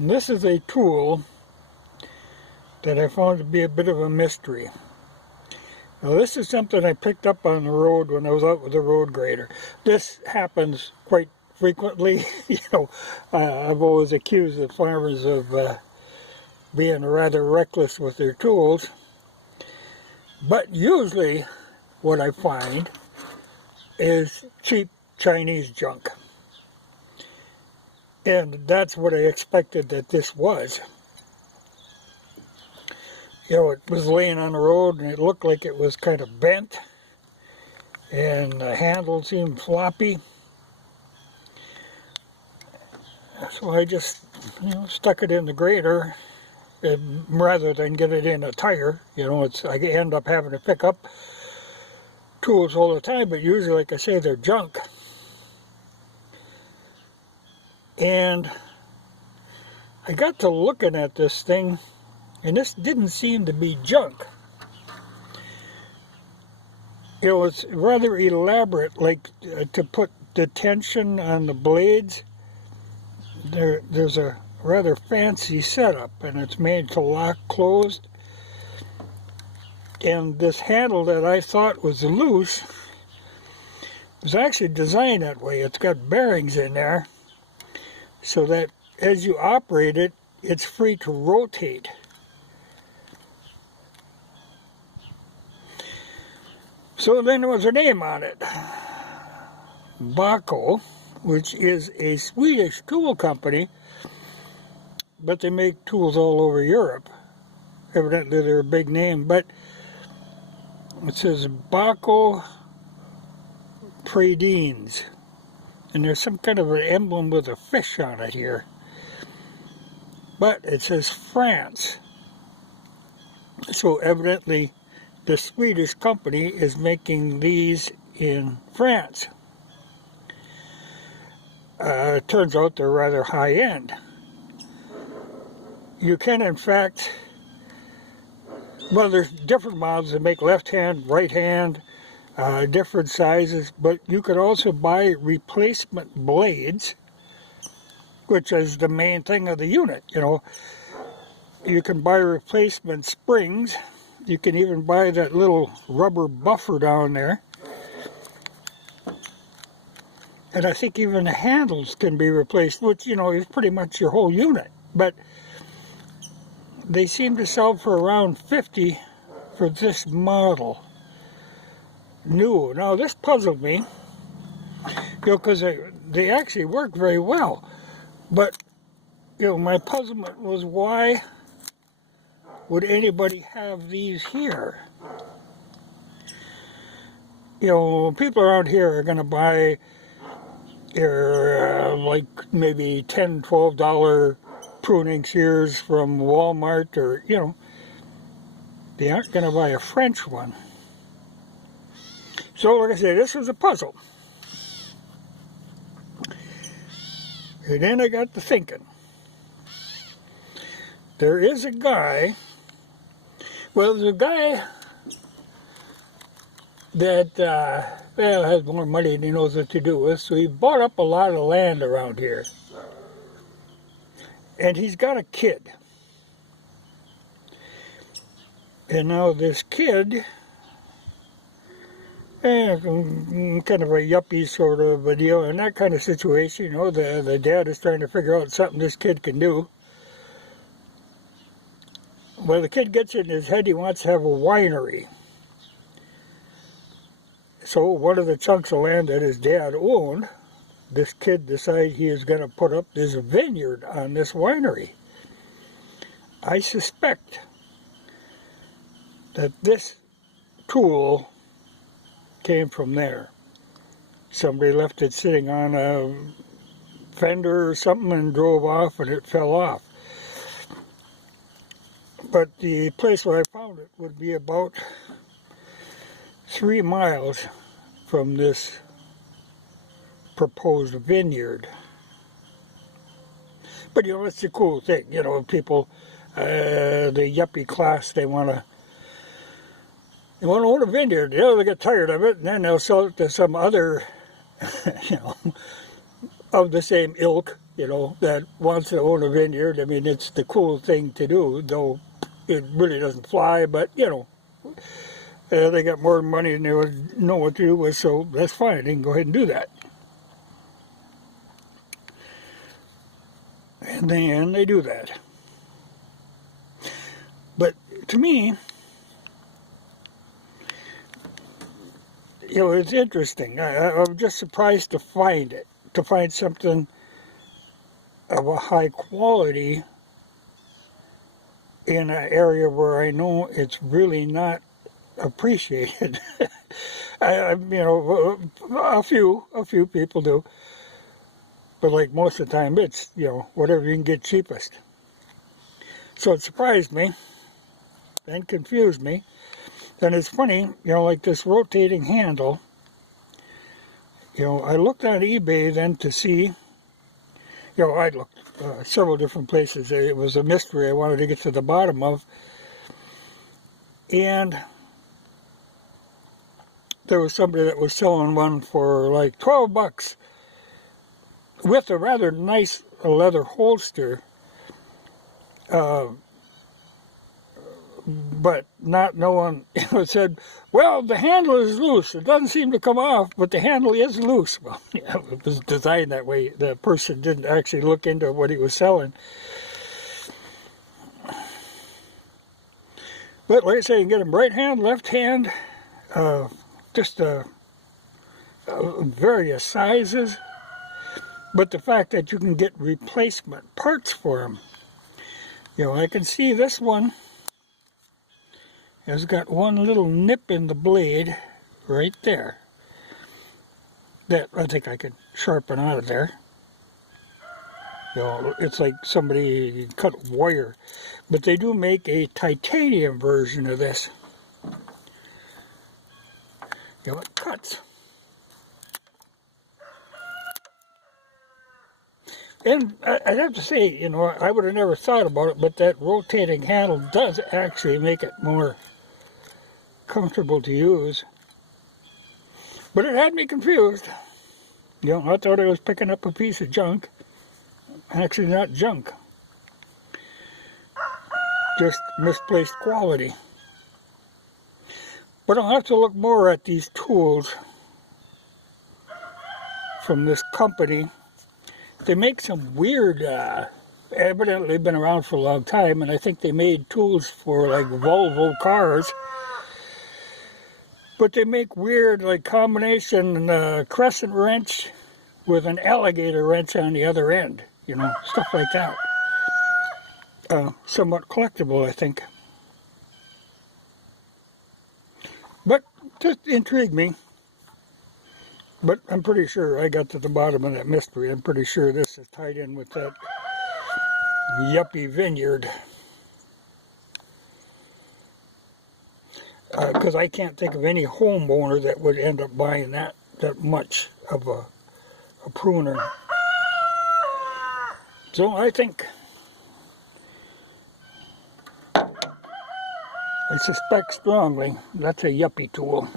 And this is a tool that I found to be a bit of a mystery. Now this is something I picked up on the road when I was out with a road grader. This happens quite frequently. I've always accused the farmers of being rather reckless with their tools. But usually what I find is cheap Chinese junk. And that's what I expected that this was. It was laying on the road and it looked like it was kind of bent. And the handle seemed floppy. So I just, stuck it in the grader. And rather than get it in a tire, I end up having to pick up tools all the time, but usually, like I say, they're junk. And I got to looking at this thing, and this didn't seem to be junk. It was rather elaborate, like to put the tension on the blades. There's a rather fancy setup, and it's made to lock closed. And this handle that I thought was loose was actually designed that way. It's got bearings in there so that as you operate it, it's free to rotate. So then there was a name on it, Bahco, which is a Swedish tool company, but they make tools all over Europe. Evidently they're a big name, but it says Bahco Pradines, and there's some kind of an emblem with a fish on it here. But it says France. So evidently the Swedish company is making these in France. It turns out they're rather high-end. You can, in fact, there's different models that make left hand, right hand, different sizes, but you could also buy replacement blades, which is the main thing of the unit. You can buy replacement springs. You can even buy that little rubber buffer down there. And I think even the handles can be replaced, which, is pretty much your whole unit. But they seem to sell for around $50 for this model. New. Now this puzzled me, because they actually work very well. But, my puzzlement was, why would anybody have these here? People around here are going to buy like maybe $10, $12 pruning shears from Walmart, or they aren't going to buy a French one. So like I said, this was a puzzle. And then I got to thinking, there is a guy, there's a guy that has more money than he knows what to do with, so he bought up a lot of land around here. And he's got a kid. And now this kid, kind of a yuppie sort of a deal, in that kind of situation, the dad is trying to figure out something this kid can do. Well, the kid gets it in his head he wants to have a winery. So one of the chunks of land that his dad owned, this kid decided he is going to put up this vineyard on this winery. I suspect that this tool came from there. Somebody left it sitting on a fender or something and drove off, and it fell off. But the place where I found it would be about 3 miles from this proposed vineyard. But it's a cool thing. People, the yuppie class, they want to own a vineyard. They get tired of it, and then they'll sell it to some other, of the same ilk, you know, that wants to own a vineyard. I mean, it's the cool thing to do, though it really doesn't fly, but, you know, they got more money than they would know what to do with, so that's fine. They can go ahead and do that. And then they do that. But to me, you know, it's interesting. I'm just surprised to find it, to find something of a high quality in an area where I know it's really not appreciated. You know, a few people do, but like most of the time, it's, you know, whatever you can get cheapest. So it surprised me and confused me. And it's funny, you know, like this rotating handle, you know, I looked on eBay then to see, you know, I looked several different places. It was a mystery I wanted to get to the bottom of. And there was somebody that was selling one for like 12 bucks with a rather nice leather holster. But not knowing, it said, well, the handle is loose. It doesn't seem to come off, but the handle is loose. Well, yeah, it was designed that way. The person didn't actually look into what he was selling. But like I say, you can get them right hand, left hand, just various sizes. But the fact that you can get replacement parts for them. You know, I can see this one has got one little nip in the blade right there that I think I could sharpen out of there. You know, it's like somebody cut wire. But they do make a titanium version of this. You know, it cuts. And I'd have to say, you know, I would have never thought about it, but that rotating handle does actually make it more comfortable to use. But it had me confused. You know, I thought I was picking up a piece of junk. Actually not junk. Just misplaced quality. But I'll have to look more at these tools from this company. They make some weird, evidently been around for a long time, and I think they made tools for like Volvo cars. But they make weird, like, combination crescent wrench with an alligator wrench on the other end. You know, stuff like that. Somewhat collectible, I think. But just intrigued me. But I'm pretty sure I got to the bottom of that mystery. I'm pretty sure this is tied in with that Yuppie vineyard. Because I can't think of any homeowner that would end up buying that much of a pruner. So I think, I suspect strongly, that's a Yuppie tool.